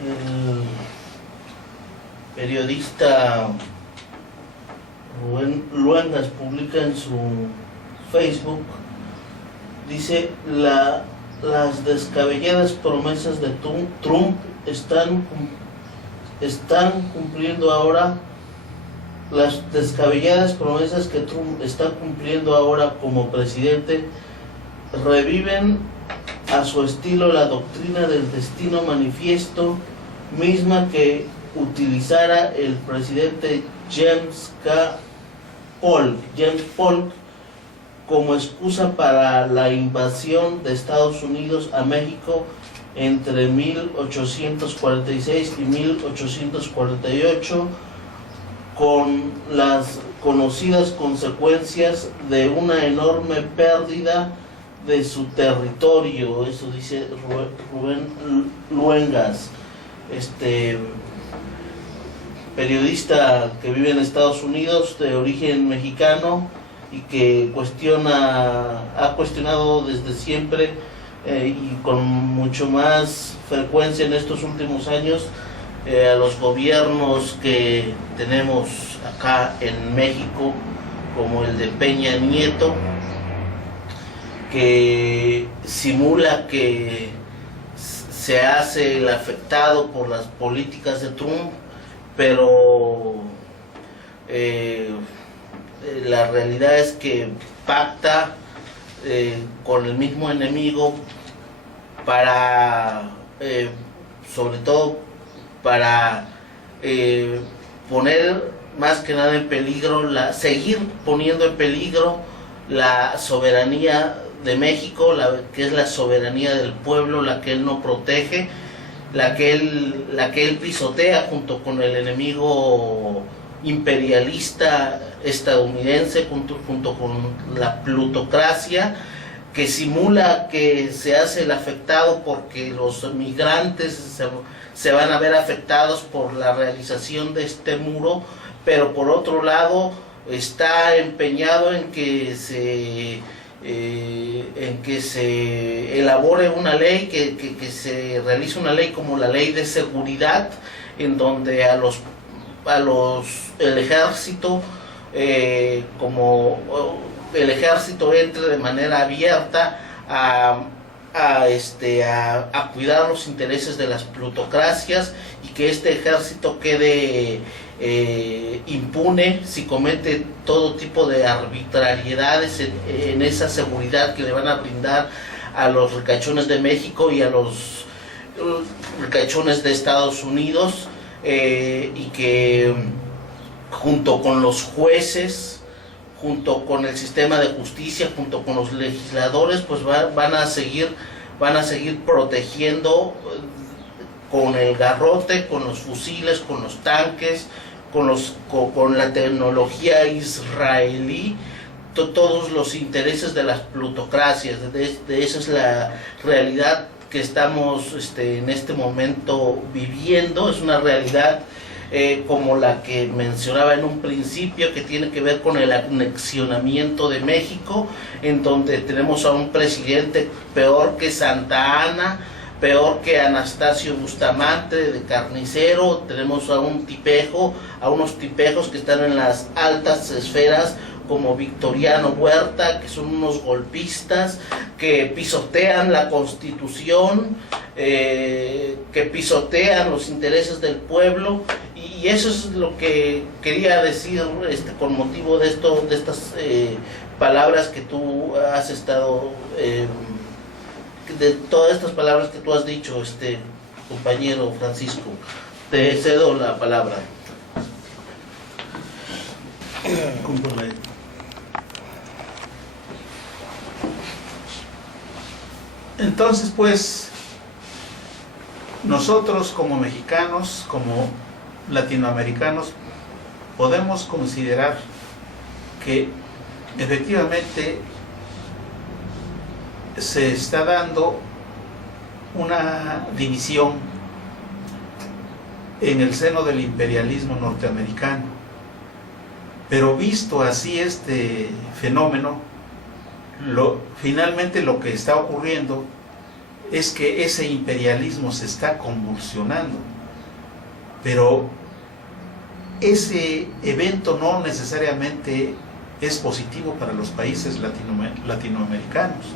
El periodista Rubén Luengas publica en su Facebook, dice: las descabelladas promesas de Trump están cumpliendo ahora. Las descabelladas promesas que Trump está cumpliendo ahora como presidente reviven a su estilo la doctrina del destino manifiesto, misma que utilizara el presidente James Polk como excusa para la invasión de Estados Unidos a México entre 1846 y 1848, con las conocidas consecuencias de una enorme pérdida de su territorio. Eso dice Rubén Luengas, periodista que vive en Estados Unidos, de origen mexicano, y que ha cuestionado desde siempre y con mucho más frecuencia en estos últimos años a los gobiernos que tenemos acá en México, como el de Peña Nieto, que simula que se hace el afectado por las políticas de Trump, pero la realidad es que pacta con el mismo enemigo para, sobre todo, para poner más que nada en peligro, seguir poniendo en peligro la soberanía de México, que es la soberanía del pueblo, la que él no protege, la que él pisotea junto con el enemigo imperialista estadounidense, junto con la plutocracia, que simula que se hace el afectado porque los migrantes se van a ver afectados por la realización de este muro, pero por otro lado está empeñado en que se elabore una ley, que se realice una ley como la ley de seguridad, en donde el ejército entre de manera abierta a cuidar los intereses de las plutocracias, y que este ejército quede impune si comete todo tipo de arbitrariedades en esa seguridad que le van a brindar a los ricachones de México y a los ricachones de Estados Unidos, y que junto con los jueces, junto con el sistema de justicia, junto con los legisladores, pues van a seguir protegiendo con el garrote, con los fusiles, con los tanques, con la tecnología israelí, todos los intereses de las plutocracias. Esa es la realidad que estamos en este momento viviendo. Es una realidad como la que mencionaba en un principio, que tiene que ver con el anexionamiento de México, en donde tenemos a un presidente peor que Santa Anna, peor que Anastasio Bustamante de Carnicero. Tenemos a unos tipejos que están en las altas esferas, como Victoriano Huerta, que son unos golpistas, que pisotean la Constitución, que pisotean los intereses del pueblo. Y eso es lo que quería decir con motivo de estas palabras que tú has estado, de todas estas palabras que tú has dicho, compañero Francisco. Te cedo la palabra. Entonces, pues, nosotros como mexicanos, como latinoamericanos, podemos considerar que efectivamente se está dando una división en el seno del imperialismo norteamericano. Pero visto así este fenómeno, finalmente lo que está ocurriendo es que ese imperialismo se está convulsionando, pero ese evento no necesariamente es positivo para los países latinoamericanos.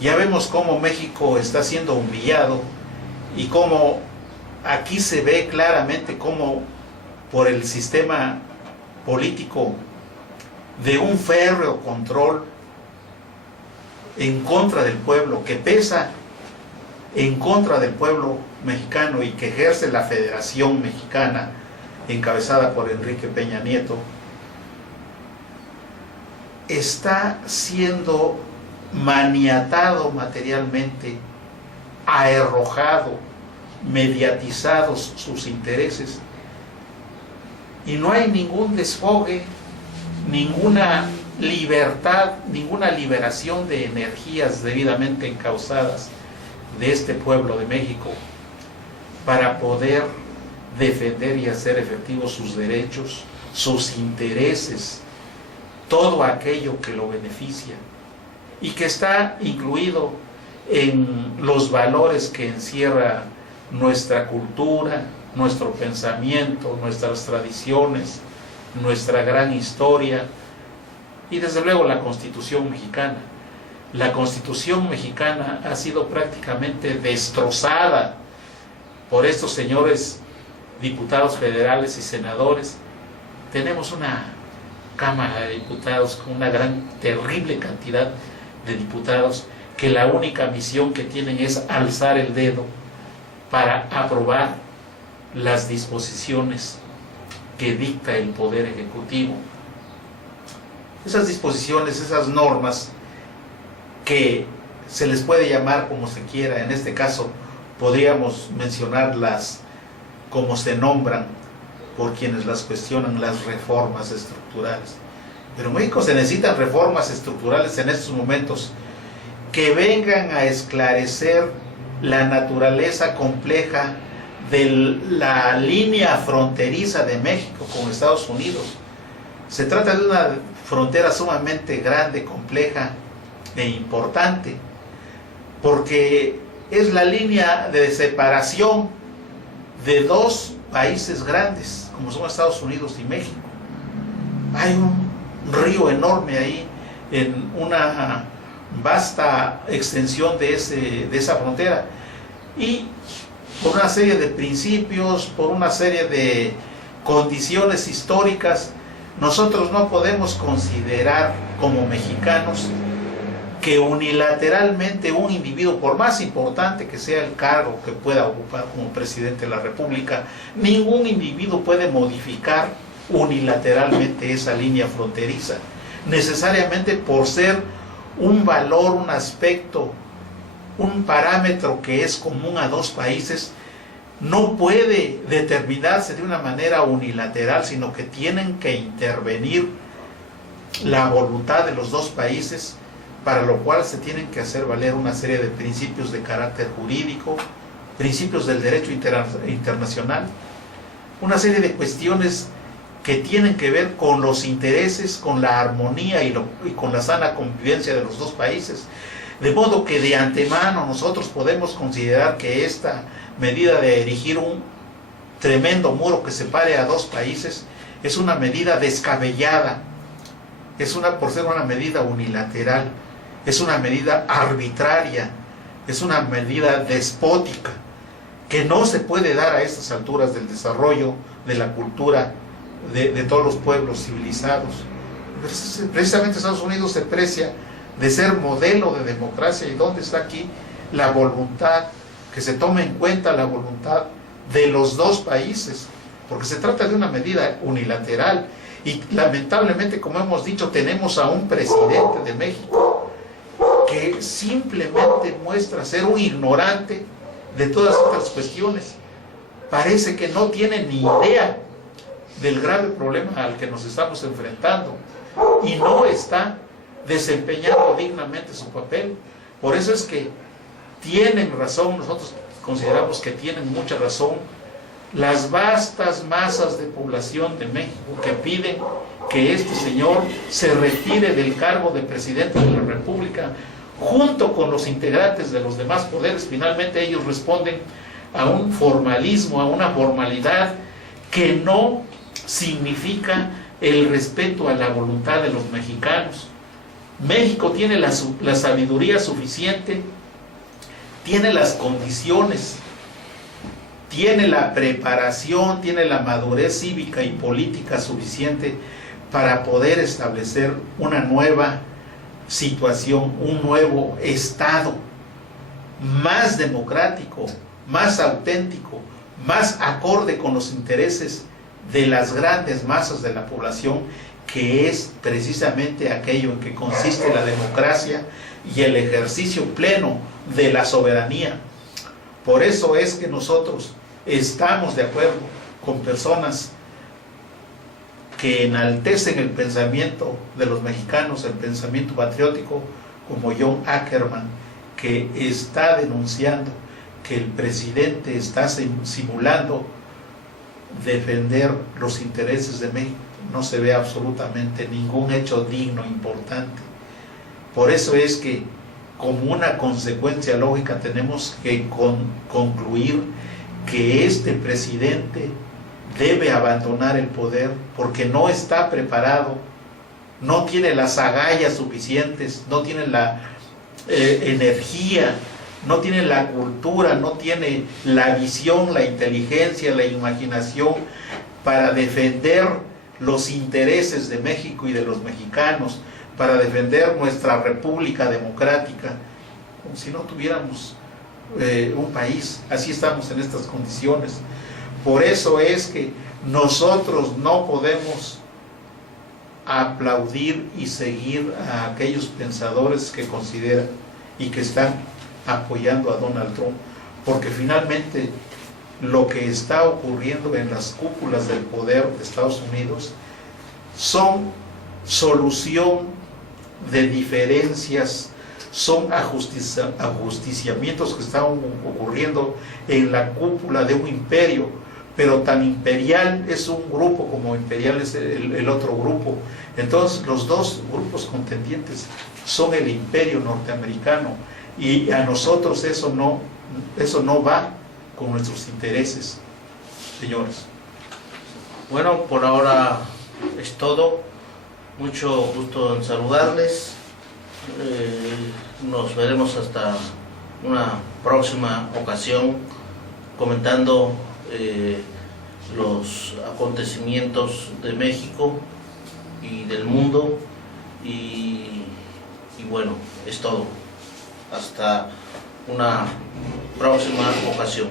Ya vemos cómo México está siendo humillado y cómo aquí se ve claramente cómo por el sistema político de un férreo control en contra del pueblo, que pesa en contra del pueblo mexicano y que ejerce la Federación Mexicana encabezada por Enrique Peña Nieto, está siendo maniatado materialmente, arrojado, mediatizados sus intereses, y no hay ningún desfogue, ninguna libertad, ninguna liberación de energías debidamente encausadas de este pueblo de México para poder defender y hacer efectivos sus derechos, sus intereses, todo aquello que lo beneficia y que está incluido en los valores que encierra nuestra cultura, nuestro pensamiento, nuestras tradiciones, nuestra gran historia y desde luego la Constitución mexicana. La Constitución mexicana ha sido prácticamente destrozada por estos señores diputados federales y senadores. Tenemos una Cámara de Diputados con una terrible cantidad de diputados que la única misión que tienen es alzar el dedo para aprobar las disposiciones que dicta el Poder Ejecutivo. Esas disposiciones, esas normas que se les puede llamar como se quiera, en este caso podríamos mencionarlas como se nombran por quienes las cuestionan, las reformas estructurales. Pero en México se necesitan reformas estructurales en estos momentos que vengan a esclarecer la naturaleza compleja de la línea fronteriza de México con Estados Unidos. Se trata de una frontera sumamente grande, compleja e importante, porque es la línea de separación de dos países grandes, como son Estados Unidos y México. Hay un río enorme ahí, en una vasta extensión de esa frontera, y por una serie de principios, por una serie de condiciones históricas, nosotros no podemos considerar como mexicanos que unilateralmente un individuo, por más importante que sea el cargo que pueda ocupar como presidente de la República, ningún individuo puede modificar unilateralmente esa línea fronteriza, necesariamente por ser un valor, un aspecto, un parámetro que es común a dos países. No puede determinarse de una manera unilateral, sino que tienen que intervenir la voluntad de los dos países, para lo cual se tienen que hacer valer una serie de principios de carácter jurídico, principios del derecho internacional, una serie de cuestiones que tienen que ver con los intereses, con la armonía y con la sana convivencia de los dos países. De modo que de antemano nosotros podemos considerar que esta medida de erigir un tremendo muro que separe a dos países es una medida descabellada, por ser una medida unilateral, es una medida arbitraria, es una medida despótica, que no se puede dar a estas alturas del desarrollo de la cultura de todos los pueblos civilizados. Precisamente Estados Unidos se precia de ser modelo de democracia. ¿Y dónde está aquí la voluntad? Que se tome en cuenta la voluntad de los dos países, porque se trata de una medida unilateral. Y lamentablemente, como hemos dicho, tenemos a un presidente de México que simplemente muestra ser un ignorante de todas estas cuestiones. Parece que no tiene ni idea del grave problema al que nos estamos enfrentando y no está desempeñando dignamente su papel. Por eso es que tienen razón, nosotros consideramos que tienen mucha razón las vastas masas de población de México que piden que este señor se retire del cargo de presidente de la República, junto con los integrantes de los demás poderes, finalmente ellos responden a un formalismo, a una formalidad que no significa el respeto a la voluntad de los mexicanos. México tiene la sabiduría suficiente, tiene las condiciones, tiene la preparación, tiene la madurez cívica y política suficiente para poder establecer una nueva situación, un nuevo Estado más democrático, más auténtico, más acorde con los intereses de las grandes masas de la población, que es precisamente aquello en que consiste la democracia y el ejercicio pleno de la soberanía. Por eso es que nosotros estamos de acuerdo con personas que enaltecen el pensamiento de los mexicanos, el pensamiento patriótico, como John Ackerman, que está denunciando que el presidente está simulando defender los intereses de México. No se ve absolutamente ningún hecho digno, importante. Por eso es que, como una consecuencia lógica, tenemos que concluir que este presidente debe abandonar el poder porque no está preparado, no tiene las agallas suficientes, no tiene la energía, no tiene la cultura, no tiene la visión, la inteligencia, la imaginación para defender los intereses de México y de los mexicanos, para defender nuestra república democrática, como si no tuviéramos un país. Así estamos en estas condiciones. Por eso es que nosotros no podemos aplaudir y seguir a aquellos pensadores que consideran y que están apoyando a Donald Trump, porque finalmente lo que está ocurriendo en las cúpulas del poder de Estados Unidos son solución de diferencias, son ajusticiamientos que están ocurriendo en la cúpula de un imperio, pero tan imperial es un grupo como imperial es el otro grupo. Entonces los dos grupos contendientes son el imperio norteamericano, y a nosotros eso no va con nuestros intereses, señores. Bueno, por ahora es todo. Mucho gusto en saludarles. Nos veremos hasta una próxima ocasión comentando los acontecimientos de México y del mundo. Y bueno, es todo. Hasta una próxima ocasión.